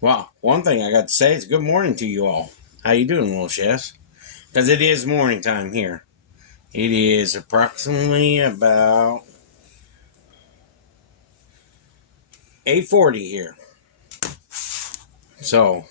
Well, one thing I got to say is good morning to you all. How you doing, little chefs? Because it is morning time here. It is approximately about 8:40 here. So,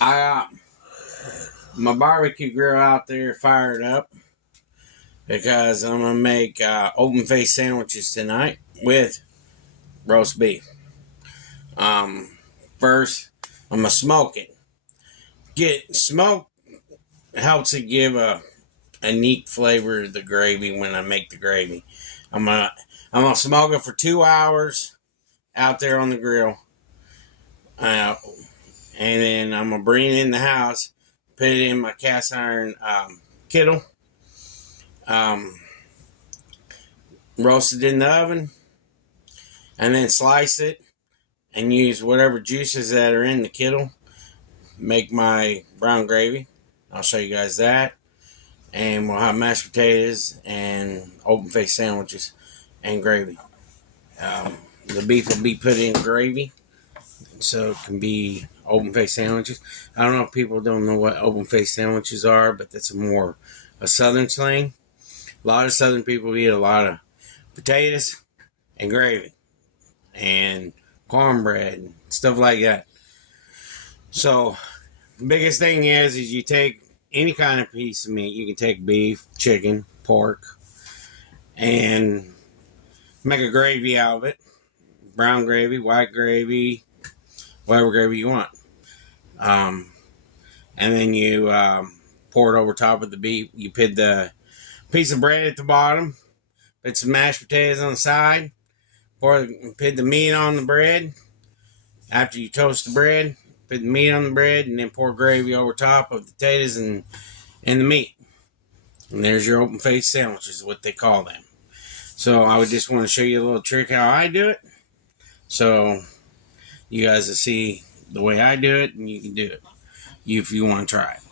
I got my barbecue grill out there fired up because I'm going to make open-faced sandwiches tonight with roast beef. First, I'm going to smoke it. Get smoke helps it give a neat flavor to the gravy when I make the gravy. I'm gonna smoke it for 2 hours out there on the grill, and then I'm gonna bring it in the house, put it in my cast iron kettle, roast it in the oven, and then slice it and use whatever juices that are in the kettle. Make my brown gravy. I'll show you guys that. And we'll have mashed potatoes and open-faced sandwiches and gravy. The beef will be put in gravy so it can be open-faced sandwiches. I don't know if people don't know what open-faced sandwiches are, but that's more a southern slang. A lot of southern people eat a lot of potatoes and gravy and cornbread and stuff like that. So the biggest thing is you take any kind of piece of meat. You can take beef, chicken, pork, and make a gravy out of it. Brown gravy, white gravy, whatever gravy you want. And then you pour it over top of the beef. You put the piece of bread at the bottom. Put some mashed potatoes on the side. Put the meat on the bread. After you toast the bread, put the meat on the bread, and then pour gravy over top of the potatoes and the meat. And there's your open-faced sandwiches, what they call them. So I would just want to show you a little trick how I do it. So you guys will see the way I do it, and you can do it if you want to try it.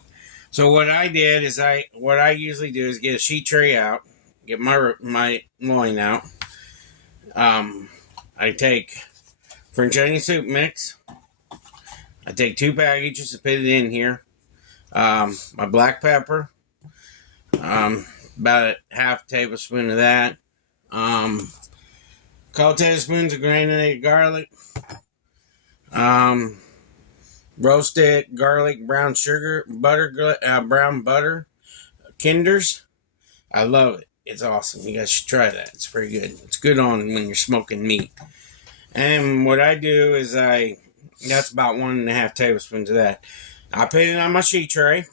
So what I did is what I usually do is get a sheet tray out, get my loin out. I take French onion soup mix. I take 2 packages to put it in here. My black pepper, about a half tablespoon of that. Couple tablespoons of granulated garlic. Roasted garlic, brown sugar, brown butter, Kinders. I love it. It's awesome. You guys should try that. It's pretty good. It's good on when you're smoking meat. And what I do is that's about 1.5 tablespoons of that. I put it on my sheet tray.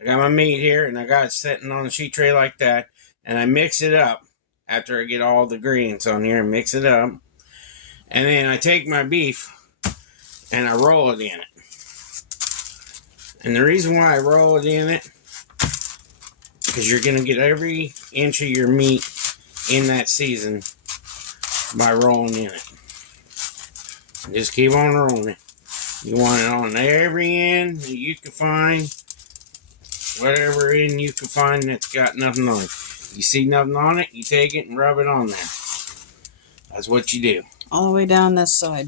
I got my meat here, and I got it sitting on the sheet tray like that. And I mix it up after I get all the ingredients on here and mix it up. And then I take my beef and I roll it in it. And the reason why I roll it in it, because you're going to get every inch of your meat in that season by rolling in it. Just keep on rolling it. You want it on every end that you can find. Whatever end you can find that's got nothing on it. You see nothing on it, you take it and rub it on there. That's what you do. All the way down this side.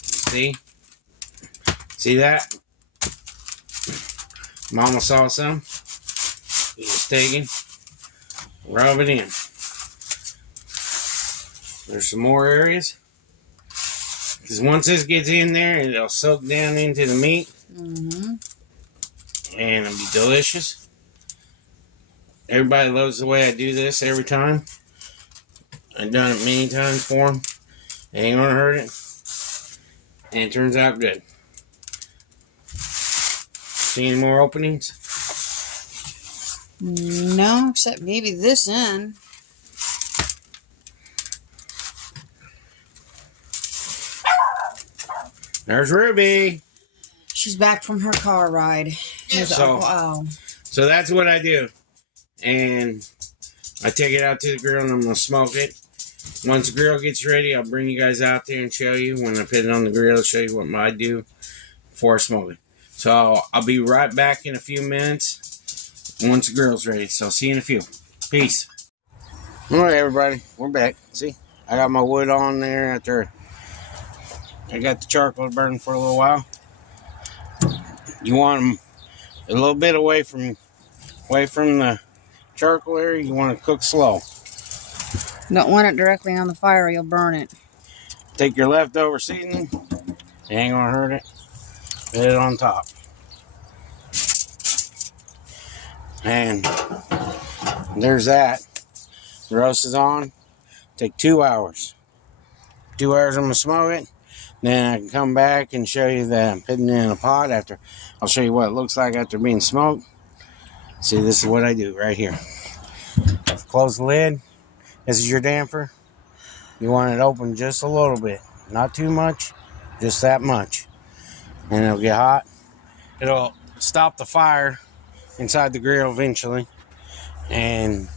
See? See that? Mama saw some. You just take it, rub it in. There's some more areas. Because once this gets in there, it'll soak down into the meat. Mm-hmm. And it'll be delicious. Everybody loves the way I do this every time. I've done it many times for them. They ain't gonna hurt it. And it turns out good. See any more openings? No, except maybe this end. There's Ruby. She's back from her car ride. So that's what I do. And I take it out to the grill and I'm going to smoke it. Once the grill gets ready, I'll bring you guys out there and show you. When I put it on the grill, I'll show you what I do before I smoke it. So I'll be right back in a few minutes once the grill's ready. So I'll see you in a few. Peace. All right, everybody. We're back. See, I got my wood on there after I got the charcoal burning for a little while. You want them a little bit away from the charcoal area. You want to cook slow. Don't want it directly on the fire, you'll burn it. Take your leftover seasoning. It ain't gonna hurt it. Put it on top. And there's that. The roast is on. Take 2 hours. 2 hours I'm gonna smoke it. Then I can come back and show you that I'm putting it in a pot after. I'll show you what it looks like after being smoked. See, this is what I do right here. Close the lid. This is your damper. You want it open just a little bit. Not too much, just that much. And it'll get hot. It'll stop the fire inside the grill eventually. And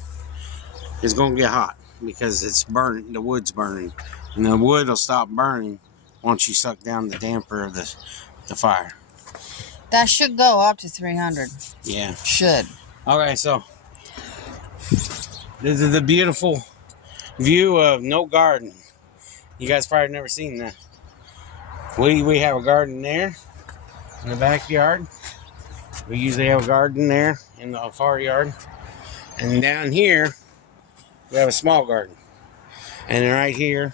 it's going to get hot because it's burning. The wood's burning. And the wood will stop burning once you suck down the damper of the fire. That should go up to 300. Yeah. Should. Okay, so this is the beautiful view of no garden. You guys probably never seen that. We have a garden there in the backyard. We usually have a garden there in the far yard. And down here, we have a small garden. And right here,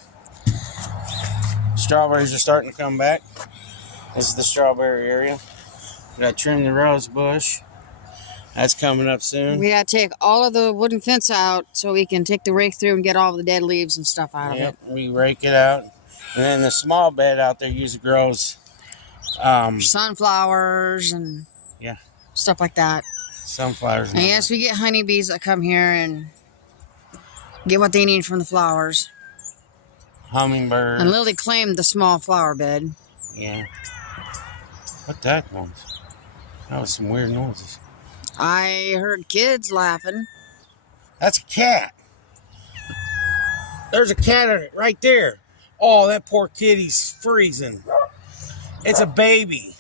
strawberries are starting to come back. This is the strawberry area. We got to trim the rose bush. That's coming up soon. We gotta take all of the wooden fence out so we can take the rake through and get all the dead leaves and stuff out of it. We rake it out. And then the small bed out there usually grows sunflowers and stuff like that. Sunflowers. And yes, we get honeybees that come here and get what they need from the flowers. Hummingbird. And Lily claimed the small flower bed. Yeah. What that was? That was some weird noises. I heard kids laughing. That's a cat. There's a cat right there. Oh, that poor kitty's freezing. It's a baby.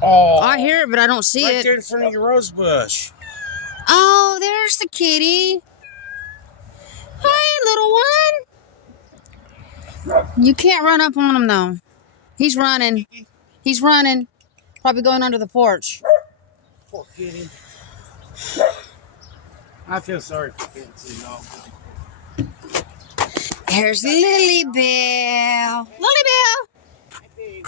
Oh. I hear it, but I don't see it. Right there in front of your rose bush. Oh, there's the kitty. Hi, little one. You can't run up on him, though. He's running. He's running. Probably going under the porch. Poor kitty. I feel sorry for kids, you know. Here's Lily Bell. Lily Bell. Hi, baby.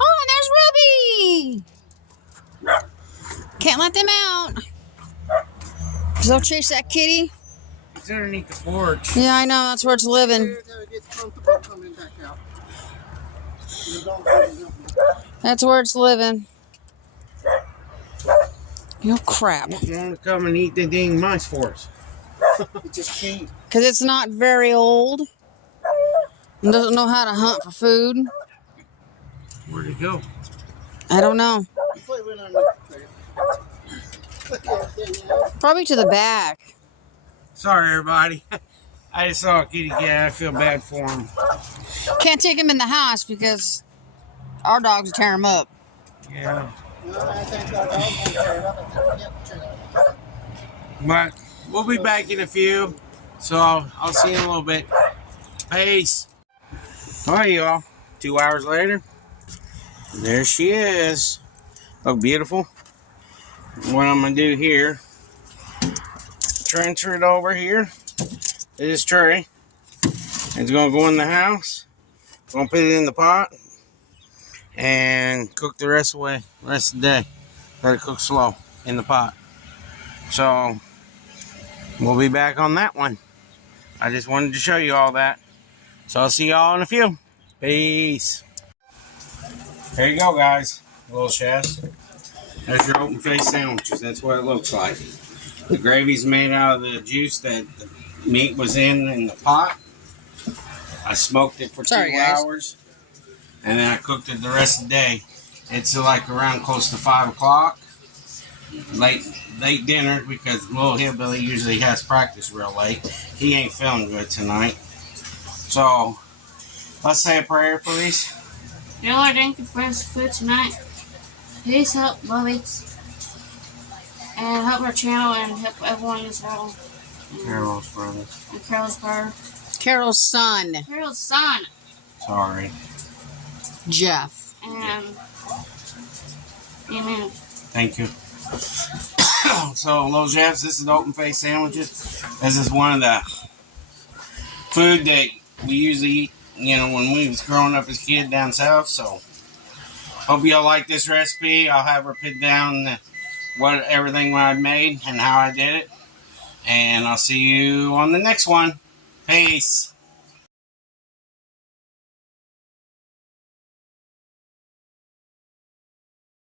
Oh, and there's Ruby. Can't let them out. Because they'll chase that kitty. It's underneath the porch. Yeah, I know. That's where it's living. That's where it's living. Oh, crap. You want to come and eat the dang mice for us? It just can't. Because it's not very old. And doesn't know how to hunt for food. Where'd it go? I don't know. Probably to the back. Sorry, everybody. I just saw a kitty cat. I feel bad for him. Can't take him in the house because our dogs tear him up. Yeah. But we'll be back in a few. So I'll see you in a little bit. Peace. All right, y'all. 2 hours later. There she is. Look beautiful. What I'm going to do here, transfer it over here to this tray. It's going to go in the house. I'm going to put it in the pot and cook the rest of the day. Let it cook slow in the pot. So we'll be back on that one. I just wanted to show you all that. So I'll see y'all in a few. Peace. There you go, guys. Little chefs. There's your open face sandwiches. That's what it looks like. The gravy's made out of the juice that the meat was in the pot. I smoked it for 2 hours. And then I cooked it the rest of the day. It's like around close to 5 o'clock. Late dinner because Little Hillbilly usually has practice real late. He ain't feeling good tonight. So, let's say a prayer, please. Dear Lord, thank you for this food tonight. Please help Bobby and help our channel and help everyone in this world. Carol's brother. And Carol's brother. Carol's son, Carol's son. Sorry. Jeff. Amen. Thank you. So, Little Jeffs, this is open face sandwiches. This is one of the food that we usually eat, when we was growing up as a kid down south. So, hope y'all like this recipe. I'll have her put down everything I made and how I did it. And I'll see you on the next one. Peace.